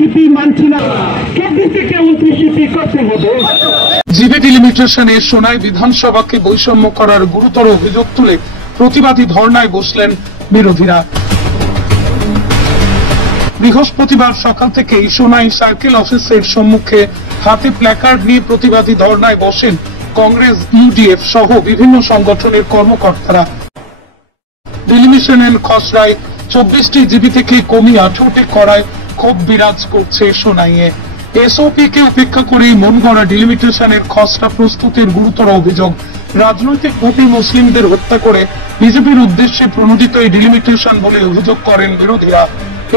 GP মানছি না, 24 থেকে 29 জিপি করতে হবে। জিপি ডিলিমিটেশনে সোনাই বিধানসভাকে বৈষম্য করার গুরুতর অভিযোগ তুলে প্রতিবাদী ধর্নায় বসলেন বিরোধীরা। বৃহস্পতিবার সকাল থেকেই সোনাই সার্কেল অফিসের সম্মুখে হাতে প্ল্যাকার্ড নিয়ে প্রতিবাদী ধর্নায় বসেন কংগ্রেস, ইউডিএফ সহ বিভিন্ন সংগঠনের কর্মকর্তারা। ডিলিমিটেশনের খসড়ায় 24টি জিবি থেকে কমিয়ে 18টি করায় ক্ষোভ বিরাজ করছে সোনাইয়ে। এসওপি কে উপেক্ষা করেই মন গড়া ডিলিমিটেশনের খসড়া প্রস্তুতের গুরুতর অভিযোগ। রাজনৈতিক ভোটে মুসলিমদের হত্যা করে বিজেপির উদ্দেশ্যে প্রণোদিত এই ডিলিমিটেশন বলে অভিযোগ করেন বিরোধীরা।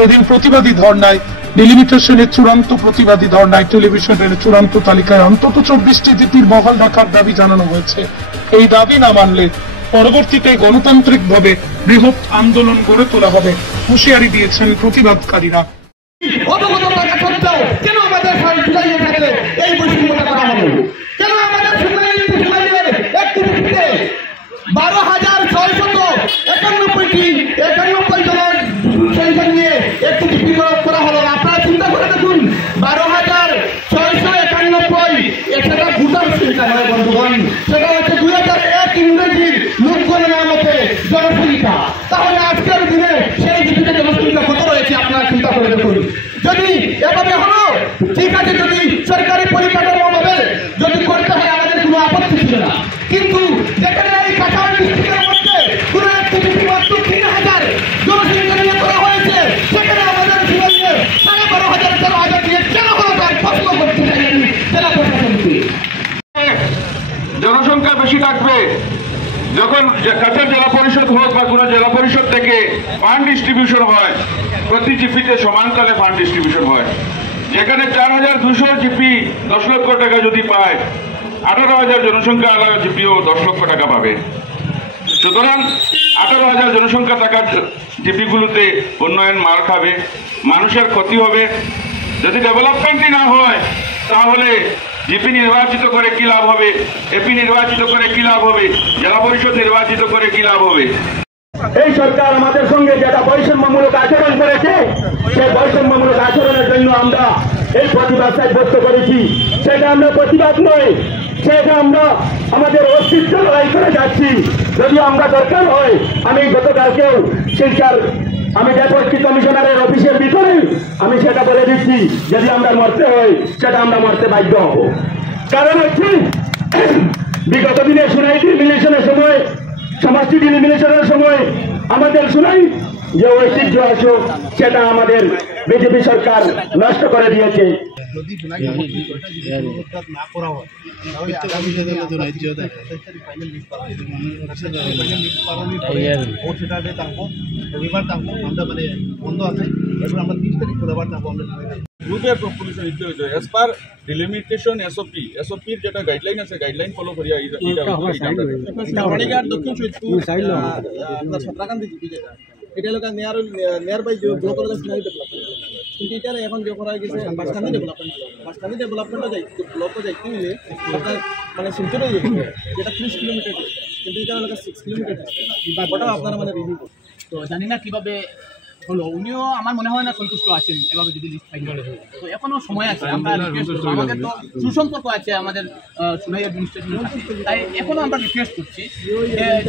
এদিন প্রতিবাদী ধর্নায় ডিলিমিটেশনের চূড়ান্ত প্রতিবাদী ধর্নায় টেলিভিশনের চূড়ান্ত তালিকায় অন্তত 24টি জিপির বহাল রাখার দাবি জানানো হয়েছে। এই দাবি না মানলে পরবর্তীতে গণতান্ত্রিকভাবে বৃহৎ আন্দোলন গড়ে তোলা হবে হুঁশিয়ারি দিয়েছেন প্রতিবাদকারীরা। কেন আমাদের এই বৈষম্যতা করা হলো? কেন আমাদের 12,691টি জনের সংখ্যা নিয়ে একটি জিপি করা হলো? আপনারা চিন্তা করে দেখুন, 12,691 সেটা ভোটার সংখ্যা নয় বন্ধুগণ, সেটা হচ্ছে 2001 ইংরেজির লোকগণনার মতে জনসংখ্যা। তাহলে আজকের দিনে সেই জিপিতে জনসংখ্যা কত রয়েছে আপনারা চিন্তা করে দেখুন। যদি এভাবে হলো ঠিক আছে, যদি সরকারি পরিকাঠামো ভাবে যদি করতে হয় আমাদের কোনো আপত্তি ছিল না, কিন্তু যেখানে এই কাছাড় ডিস্ট্রিক্টের মধ্যে কোনো একটি জিপি মাত্র 3,000 জনসংখ্যা নিয়ে করা হয়েছে, সেখানে আমাদের জীবনে 12,500 13,000 দিয়ে কেন হলো তার প্রশ্ন করতে চাই আমি জেলা প্রশাসনকে। জনসংখ্যা বেশি থাকবে যখন কাছাড় জেলা পরিষদ হোক বা কোনো জেলা পরিষদ থেকে ফান্ড ডিস্ট্রিবিউশন হয়, প্রতি জিপিতে সমানতালে ফান্ড ডিস্ট্রিবিউশন হয়। যেখানে 4,200 জিপি 10 লক্ষ টাকা যদি পায়, 18,000 জনসংখ্যা আলাদা জিপিও 10 লক্ষ টাকা পাবে। সুতরাং 18,000 জনসংখ্যা থাকার জিপিগুলোতে উন্নয়ন মার খাবে, মানুষের ক্ষতি হবে। যদি ডেভেলপমেন্টই না হয় তাহলে জিপি নির্বাচিত করে কি লাভ হবে, এপি নির্বাচিত করে কি লাভ হবে, জেলা পরিষদ নির্বাচিত করে কি লাভ হবে? এই সরকার আমাদের সঙ্গে যেটা বৈষম্যমূলক আচরণ করেছে, সেই বৈষম্যমূলক আচরণের জন্য আমরা এই প্রতিবাদ সাব্যস্ত করেছি। সেটা আমরা প্রতিবাদ নয়, সেটা আমরা আমাদের অস্তিত্ব লড়াই করে যাচ্ছি। যদি আমরা দরকার হয়, আমি গতকালকেও আমি ডেপুটি কমিশনারের অফিসের ভিতরে আমি সেটা বলে দিচ্ছি, যদি আমরা মরতে হয় সেটা আমরা মরতে বাধ্য হব। কারণ হচ্ছে বিগত দিনে সোনাই ডিলিমিটেশনের সময়, সমষ্টি ডিলিমিটেশনের সময় আমাদের সোনাই যে ঐতিহ্য আছে সেটা আমাদের বিজেপি সরকার নষ্ট করে দিয়েছে। যদি না করা হয় তাহলে আগামী দিনে সেটাতে থাকবো, রবিবার থাকবো আমরা, মানে বন্ধ আছে, এরপর আমরা 30 তারিখ রবিবার থাকবো। আমরা গ্রুপের প্রপোজিশন ইতে হইছে এজ পার ডিলিমিটেশন এসওপির যেটা গাইডলাইন আছে, গাইডলাইন ফলো করিয়া দক্ষিণ সৈয়দপুর আপনার সাতরাকান্দি জিপি যেটা এটা এলাকা nearby block scenery development, কিন্তু এটা এখন যে করা গেছে বাসকান্দি ডেভেলপমেন্টও যাই ব্লকও যাইতে হইলে আপনার মানে সেঞ্চুরি হয়ে যাবে, যেটা 30 কিলোমিটার, কিন্তু এটা এলাকা 6 কিলোমিটার। ওটাও আপনারা মানে রিভিউ করুন। তো জানি না কিভাবে হলো, উনিও আমার মনে হয় না সন্তুষ্ট আছেন এভাবে যদি লিস্ট ফাইনাল হয়। তো এখনো সময় আছে, আমরা রিকোয়েস্ট করব, আমাদের তো সুসম্পর্ক আছে আমাদের সোনাই অ্যাডমিনিস্ট্রেশনের সাথে, তাই এখনো আমরা রিকোয়েস্ট করছি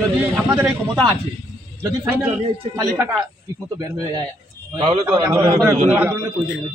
যদি আপনাদের এই ক্ষমতা আছে, যদি ফাইনাল তালিকাটা ঠিকমতো বের হয়ে যায় তাহলে তো আন্দোলনের প্রয়োজন নেই।